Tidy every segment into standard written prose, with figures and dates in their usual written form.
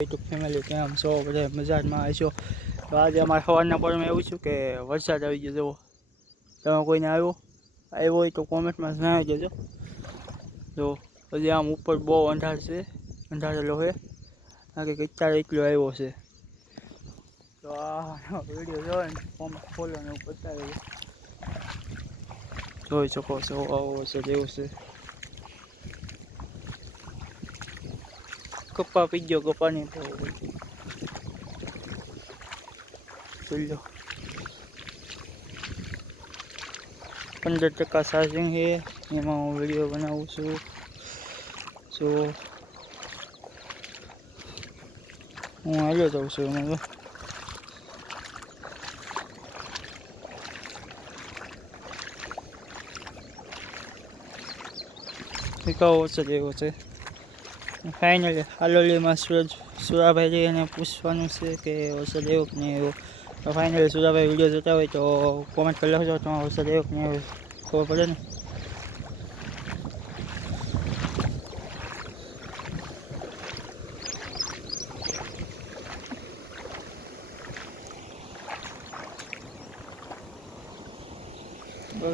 YouTube family કેમ છો? બધા મજામાં આવશો. તો આજે અમારે સવારના પોરમાં એવું છું કે વરસાદ આવી ગયો. જુઓ, તમે કોઈને આવ્યો હોય તો કોમેન્ટમાં જણાવી દેજો. જો હજી આમ ઉપર બહુ અંધારેલો છે. કંઈક અત્યારે એટલો આવ્યો છે. તો આ વિડીયો જોવે ને કોમેન્ટ ખોલો ને એવું બતાવે જોઈ શકો છો. આવો વરસાદ એવું છે. કપ્પા પી ગયો, કપ્પાની તો જોઈ લો 15% ચાર્જિંગ છે. એમાં હું વિડીયો બનાવું છું. તો હું આવ્યો જાઉં છું એમાં. એકાવો વરસાદ એવો છે. ફાઇનલી હાલોલીમાં સુરાભાઈ એને પૂછવાનું છે કે વરસાદ એવો કે નહીં એવો. તો ફાઇનલી સુરાભાઈ વિડીયો જોતા હોય તો કોમેન્ટ કરી લખજો. તમારો વરસાદ એવો કે નહીં એવો ખબર પડે ને.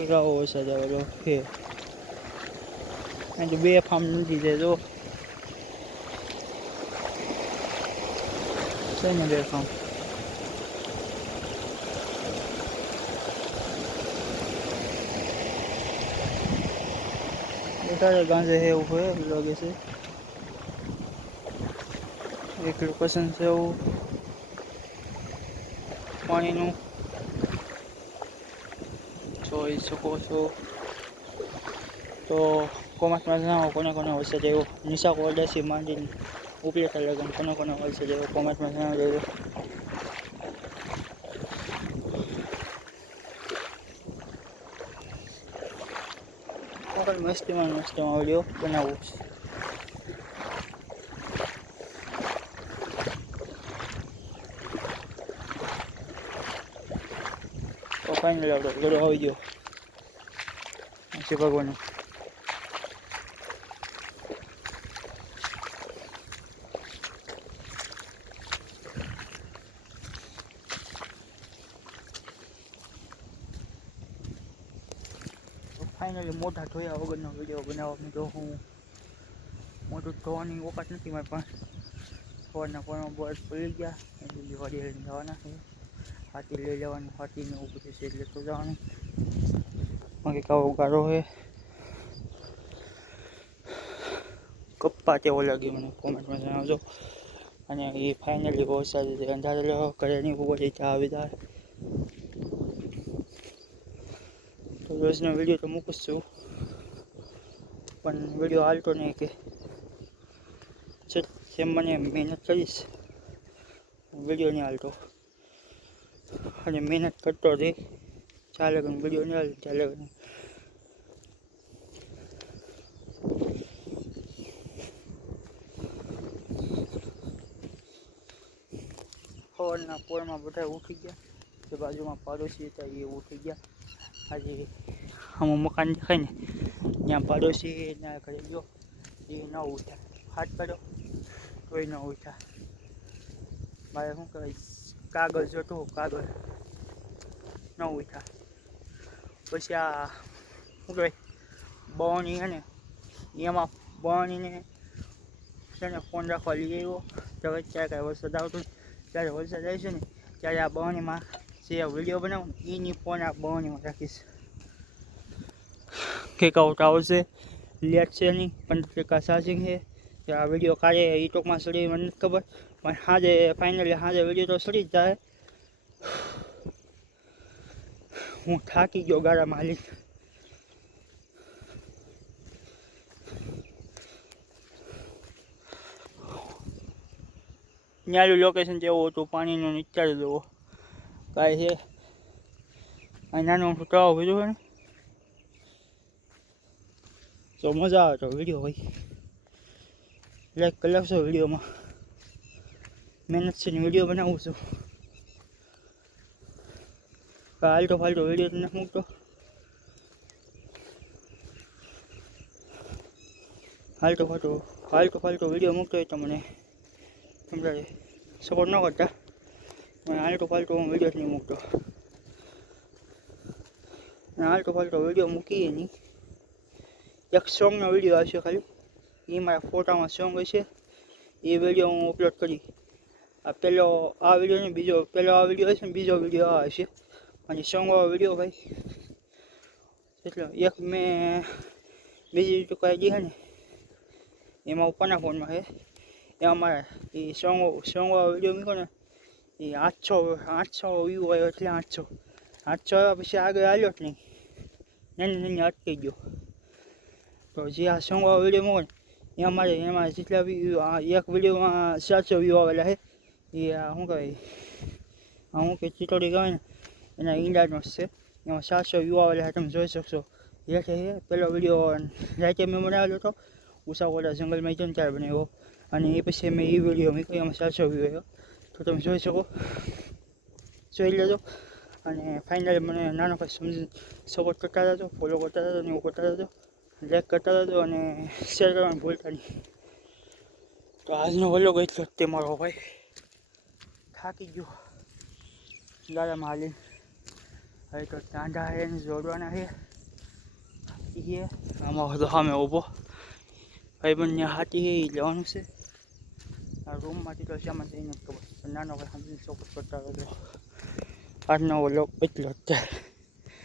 એકાવો વરસાદ આવેલો છે. કારણ કે બે ફાર્મ નથી જાય. જો છે ને બે ફાર્મ. વધારે ગાંજે છે એવું હોય લાગે છે. એક લોકેશન છે એવું પાણીનું જોઈ શકો છો. તો કોમેન્ટમાં જણાવો કોને કોને વરસાદ આવ્યો. નિશા કોરડાથી માંડીને ઉપલેટા લગન કોને કોને વરસાદ આવ્યો કોમેન્ટમાં જણાવી દેજો. મસ્તીમાં વિડીયો બનાવવું છે. તો ફાઇનલી આપણે ઘરે આવી ગયો. શ્રી ભગવાન ફાઇનલી મોઢા ધોયા વગરનો વિડીયો બનાવવા તો હું મોઢું ધોવાની ઓકાત નથી મારી પણ સવારના પોરમાં બસ પડી ગયા. એટલે વાડી લઈને જવાના છે. હાથી લઈ જવાનું, હાથીને એવું બધું છે એટલે તો જવાનું. કંઈક આવો ગારો છે. કપ્પા કેવો લાગ્યો મને કોમેન્ટમાં જણાવજો. અને એ ફાઇનલી વરસાદ અંધારેલો ઘરે નહીં ઉભો થઈ ચા આવી જાય. તો રોજનો વિડીયો તો મૂકું છું પણ વિડીયો હાલતો નહીં કે જેમ મને મહેનત કરીશ વિડીયો નહીં હાલતો. અને મહેનત કરતો રહી ચાલે કે વિડીયો નહીં હાલ ચાલે. સવારના પોરમાં બધા ઉઠી ગયા. જે બાજુમાં પાડોશી હતા એ ઉઠી ગયા. આજે આમાં મકાન દેખાય ને ત્યાં પાડોશી ના ઘરે ગયો એ ન ઉઠ્યા. હાથ પાડો તોય ન ઉઠ્યા. મારે શું કહેવાય કાગળ જોતું કાગળ ન ઉઠ્યા. પછી આ શું કહેવાય બવણી છે ને એમાં બવણીને છે ને ફોન રાખવા લઈ આવ્યો. તો અત્યારે કાંઈ વરસાદ આવતો જ્યારે વરસાદ આવશે ને ત્યારે આ બવણીમાં જે વિડીયો બનાવું ને એની ફોન આ બવણીમાં રાખીશ. કંઈક આઉટ આવશે. લેટ છે નહીં 15% ચાર્જિંગ છે. આ વિડીયો કાલે યુટ્યુબમાં સડી મને નથી ખબર પણ સાંજે ફાઇનલી સાંજે વિડીયો તો સડી જ જાય. હું થાકી ગયો ગાડામાં હાલી. ન્યાલું લોકેશન જેવું હતું પાણીનું નીચાડે જવો કાંઈ છે. અહીં નાનું મોટું તળાવ ભર્યું હોય ને તો મજા આવે. તો વિડીયો ભાઈ લાઈક કરી નાખશો. વિડીયોમાં મહેનત છે ને વિડીયો બનાવું છું. હાલતો ફાલતો વિડીયો તો નથી મૂકતો. હાલતો ફાલતો વિડીયો મૂકતો હોય તો મને સમજાય સપોર્ટ ન કરતા. મને આલટો પાલટો હું વિડીયો જ નહીં મૂકતો. આલટો પાલટો વિડીયો મૂકીએ નહીં. એક સોંગનો વિડીયો આવશે ખાલી, એ મારા ફોટામાં સોંગ હશે, એ વિડીયો હું અપલોડ કરી. આ વિડીયો નહીં, પહેલો આ વિડીયો હશે ને બીજો વિડીયો આ હશે. અને સોંગવાળો વિડીયો ભાઈ એટલે એક મેં બીજી રીતે કાંઈ છે ને એમાં ઉપરના ફોનમાં છે, એમાં મારે એ સોંગવાળો વિડીયો મૂક્યો ને એ 800 વ્યૂ આવ્યો. એટલે 800 આવ્યા પછી આગળ આવ્યો જ નહીં, નાની અટકી ગયો. તો જે આ સોંગવાળો વિડીયો મૂકો ને એમાં જેટલા વ્યૂ, એક વિડીયોમાં 700 વ્યૂ આવેલા છે. એ શું કહેવાય, શું કે ચિતોડી કહેવાય ને એના ઈંડાનો છે, એમાં 700 વ્યૂ આવેલા છે. તમે જોઈ શકશો. એ છે પહેલો વિડીયો રાતે મેં બનાવેલો હતો, ઉસાકોડા જંગલમાં જઈને ત્યારે બનાવ્યો. અને એ પછી મેં એ વિડીયો મૂક્યો, એમાં 700 વ્યૂ આવ્યો. તો તમે જોઈ શકો, જોઈ લેજો. અને ફાઇનલી મને નાનો ખાસ સમજી સપોર્ટ કરતા રહેજો, ફોલો કરતા રહેજો, ને એવું કરતા રહેજો, લાઈક કરતા રહેજો અને શેર કરવાનું ભૂલતા નહીં. તો આજનો વ્લોગ એટલો જ તે મારો ભાઈ. થાકી ગયો ગાડામાં હાલીને. હવે તો ટાંડા એને જોડવાના છે. આમાં તો સામે ઊભો ભાઈબંધને હાથી એ લેવાનું છે. આ રૂમમાંથી તો શામાં જઈને ખબર, નાનો ભાઈ સમજીને સપોર્ટ કરતા રહેજો. આજનો વ્લોગ એટલો જ છે.